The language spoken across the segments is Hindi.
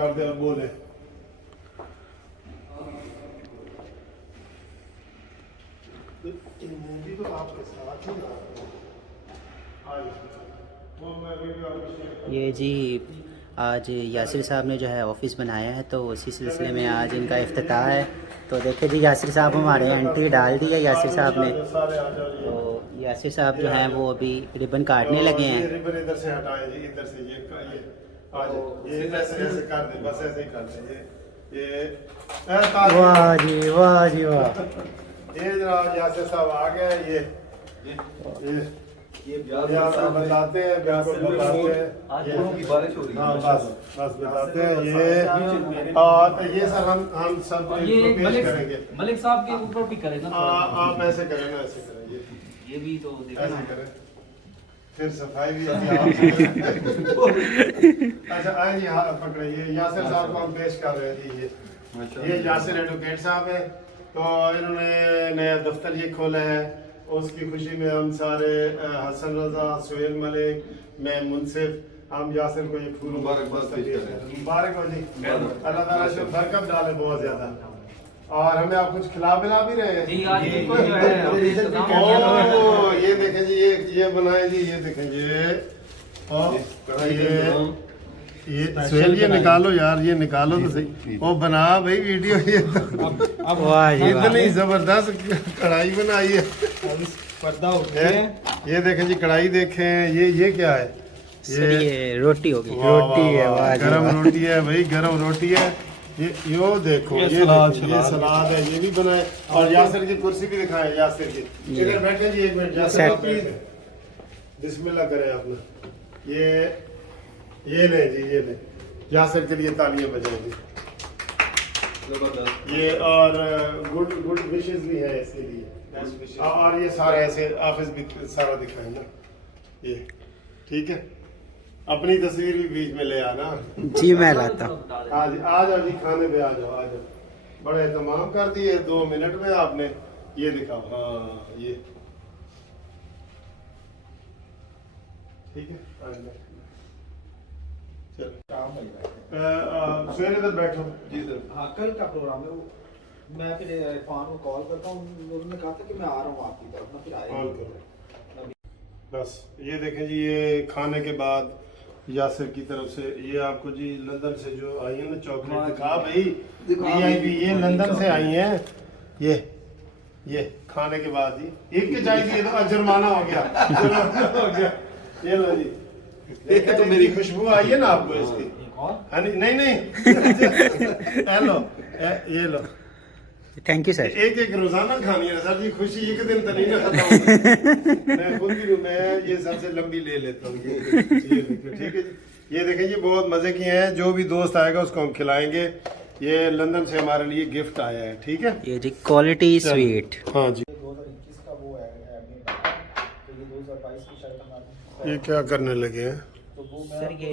कर दे बोले मेहंदी तो आपके साथ ही ये जी आज यासिर साहब ने जो है ऑफिस बनाया है, तो उसी सिलसिले में आज इनका इफ्तिताह है। तो देखिए जी यासिर साहब हमारे एंट्री डाल दी है यासिर साहब ने। तो यासिर साहब जो हैं वो अभी रिबन काटने लगे हैं। रिबन इधर से हटाएं जी, इधर से ये ये ऐसे कर दे, बस ऐसे ही कर दे। ये वाह जी वाह जी वाह। ये जनाब यासिर साहब आ गए। ये बताते हैं, बिल्कुल बताते हैं। आज की बारिश हो रही है। हाँ बस बताते हैं ये। और तो ये सर हम सब पेश करेंगे। मलिक साहब के ऊपर भी करें ना। आप ऐसे करें ना, ऐसे करें ये भी तो ऐसे करें, फिर सफाई भी अच्छा आए जी, हाँ पकड़े। ये यासिर साहब को हम पेश कर रहे हैं जी। ये यासिर एडवोकेट साहब है। तो इन्होंने नया दफ्तर ये खोला है, उसकी खुशी में हम सारे हसन रजा, सोहेल मलिक, मैं मुनसिफ, हम यासिर को ये फूल मुबारक हो जी। अल्लाह ताला से बरकत डाले बहुत ज्यादा। और हमें आप कुछ खिला पिला भी रहे हैं जी। आज बिल्कुल जो है हमने इंतजाम किया है। ये देखें जी, ये बनाए जी, ये देखें जी। ये सोहेल ये निकालो यार, ये निकालो तो सही। वो बना भाई वीडियो। ये वाह जी इतनी जबरदस्त कढ़ाई बनाई है। पर्दा ये देखें जी, कढ़ाई देखें। ये क्या है? ये रोटी होगी। रोटी है, गरम रोटी है भाई, गरम रोटी है। यो देखो, ये सलाद है, ये भी बनाए। और यासिर की कुर्सी भी दिखाएं, यासिर की। इधर बैठे जी, एक मिनट यासिर प्लीज। बिस्मिल्लाह करें अपना। ये ले जी, ये ले। यासिर के लिए तालियां बजाएंगे। ये और गुड विशेस भी है इसके लिए। और ये सारा ऐसे ऑफिस भी सारा दिखाएं ना। ये ठीक है। अपनी तस्वीर भी बीच में ले आना जी, मैं लाता हूँ। आ जाओ जी, खाने पे आ जाओ। बड़े तमाम कर दिए 2 मिनट में आपने। ये दिखाओ। हाँ ये ठीक है। चलो इधर बैठो जी सर। हाँ कल का प्रोग्राम है वो। मैं फिर इरफान को कॉल करता हूँ। उन्होंने कहा था कि मैं आ रहा हूँ आपकी तरफ ना, फिर कॉल आएगा। करो बस। ये देखें जी, ये खाने के बाद यासिर की तरफ से ये आपको जी लंदन से जो आई है ना चॉकलेट। दिखा भाई, ये लंदन से आई हैं। ये खाने के बाद जी एक के चाहिए तो जुर्माना हो गया। ये लो जी, देखे तो मेरी खुशबू आई है ना आपको इसकी। हाँ नहीं हेलो, ये लो। Thank you sir. एक रोजाना खानी है सर जी। खुशी एक दिन तो नहीं ना खत्म होती। मैं खुद भी मैं ये सबसे लंबी ले लेता हूँ। ये देखिए, ठीक है जी। ये देखें जी, बहुत मजे की हैं। जो भी दोस्त आएगा उसको हम खिलाएंगे। ये लंदन से हमारे लिए गिफ्ट आया है, ठीक है। ये जी क्वालिटी स्वीट। हाँ जी। 2021 का वो है एडमिट, तो ये 2022 की शायद हमारी। ये क्या करने लगे हैं? तो वो मैं सर ये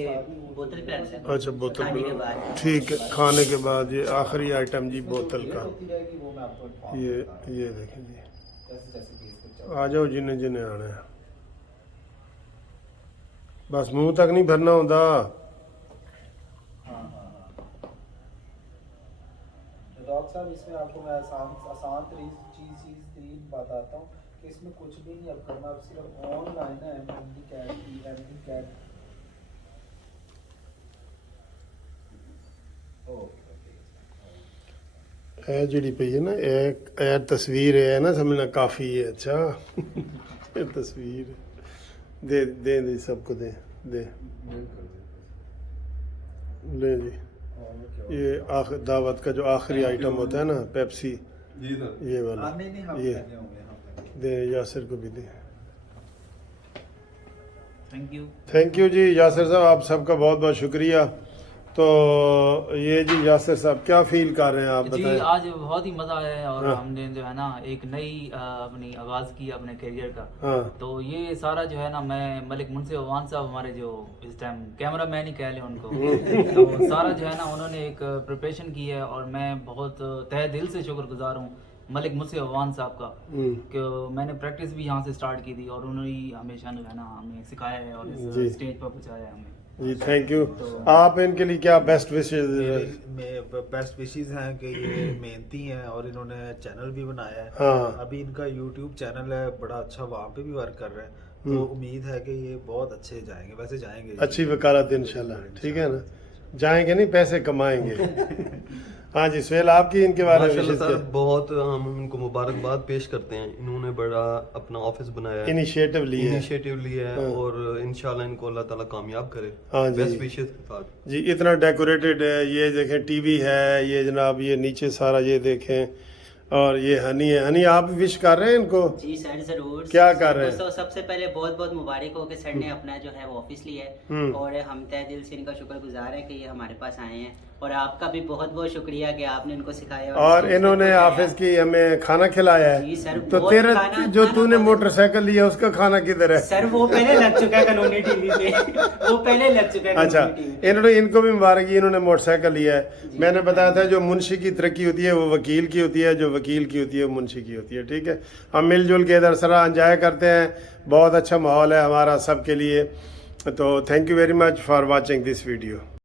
बोतल पे ऐसे अच्छा बोतल खाने के बाद। ठीक है। खाने के बाद ये आखिरी आइटम जी बोतल का। होती रहेगी वो मैं आपको इन्फॉर्म ये देखें जी। जैसे जैसे केस पे चल। आ जाओ जिन्हें जिन्हें आना है। बस मुंह तक नहीं भरना होता। तो डॉक्टर साहब इसमें आपको मैं आसान तरीन बताता हूँ कि इसमें कुछ भी नहीं अब करना। अब सिर्फ ऑनलाइन है एमडी कैट। ए जी पई है ना, एक तस्वीर है ना, समझना काफ़ी है। अच्छा ये तस्वीर दे सबको दे ले जी। ये दावत का जो आखिरी आइटम होता है ना, पेप्सी, ये वाला। ये दे यासिर को भी दे। थैंक यू जी यासिर साहब, आप सबका बहुत बहुत शुक्रिया। तो ये जी यासिर साहब क्या फील कर रहे हैं आप जी? बताएं। आज बहुत ही मजा आया है और हमने जो है ना एक नई अपनी आगाज की अपने करियर का। हाँ तो ये सारा जो है ना, मैं मलिक मुंसिफ अवान साहब हमारे जो इस टाइम कैमरा मैन ही कह लें उनको। तो सारा जो है ना उन्होंने एक प्रिपरेशन की है और मैं बहुत तहे दिल से शुक्रगुजार हूँ मलिक मुंसिफ अवान साहब का कि मैंने प्रैक्टिस भी यहाँ से स्टार्ट की थी और उन्होंने ही हमेशा जो है ना हमें सिखाया है और इस स्टेज पर पहुँचाया है हमें। जी थैंक यू। आप इनके लिए क्या बेस्ट विशेष? बेस्ट विशेस हैं कि ये मेहनती हैं और इन्होंने चैनल भी बनाया है। हाँ। अभी इनका यूट्यूब चैनल है बड़ा अच्छा, वहाँ पे भी वर्क कर रहे हैं। तो उम्मीद है कि ये बहुत अच्छे जाएंगे, वैसे जाएंगे। अच्छी वकालत इंशाल्लाह, ठीक है ना? जाएंगे नहीं, पैसे कमाएंगे। हाँ जी सुहेल, आपकी इनके बारे में माशाल्लाह विशेष सर, क्या? बहुत हम इनको मुबारकबाद पेश करते हैं। इन्होंने बड़ा अपना ऑफिस बनाया है, इनिशिएटिव लिए है। इनिशिएटिव लिया है और इंशाल्लाह इनको अल्लाह ताला कामयाब करे। हाँ जी। बेस्ट विशेस के साथ जी इतना डेकोरेटेड है, ये देखें टीवी है, ये जनाब ये नीचे सारा ये देखें, और ये हनी है। हनी आप विश कर रहे हैं इनको? जी सर जरूर। क्या कर रहे हैं? दोस्तों सबसे पहले बहुत बहुत मुबारक हो कि सर ने अपना जो है वो ऑफिस लिया है और हम तहे दिल से इनका शुक्रगुजार है कि ये हमारे पास आए हैं, और आपका भी बहुत बहुत शुक्रिया कि आपने इनको सिखाया और इन्होंने ऑफिस की हमें खाना खिलाया जी है। सर, तो बहुत तेरे खाना- जो खाना तूने बहुत- मोटरसाइकिल लिया उसका खाना किधर है? सर वो पहले लग चुका है कानूनी टीवी पे, वो पहले लग चुका है अच्छा, कानूनी टीवी पे। इन्होंने इनको भी मुबारक, इन्होंने मोटरसाइकिल लिया है। मैंने बताया था जो मुंशी की तरक्की होती है वो वकील की होती है, जो वकील की होती है वो मुंशी की होती है, ठीक है। हम मिलजुल के इधर सरा एंजॉय करते हैं, बहुत अच्छा माहौल है हमारा सबके लिए। तो thank you very much for watching this video.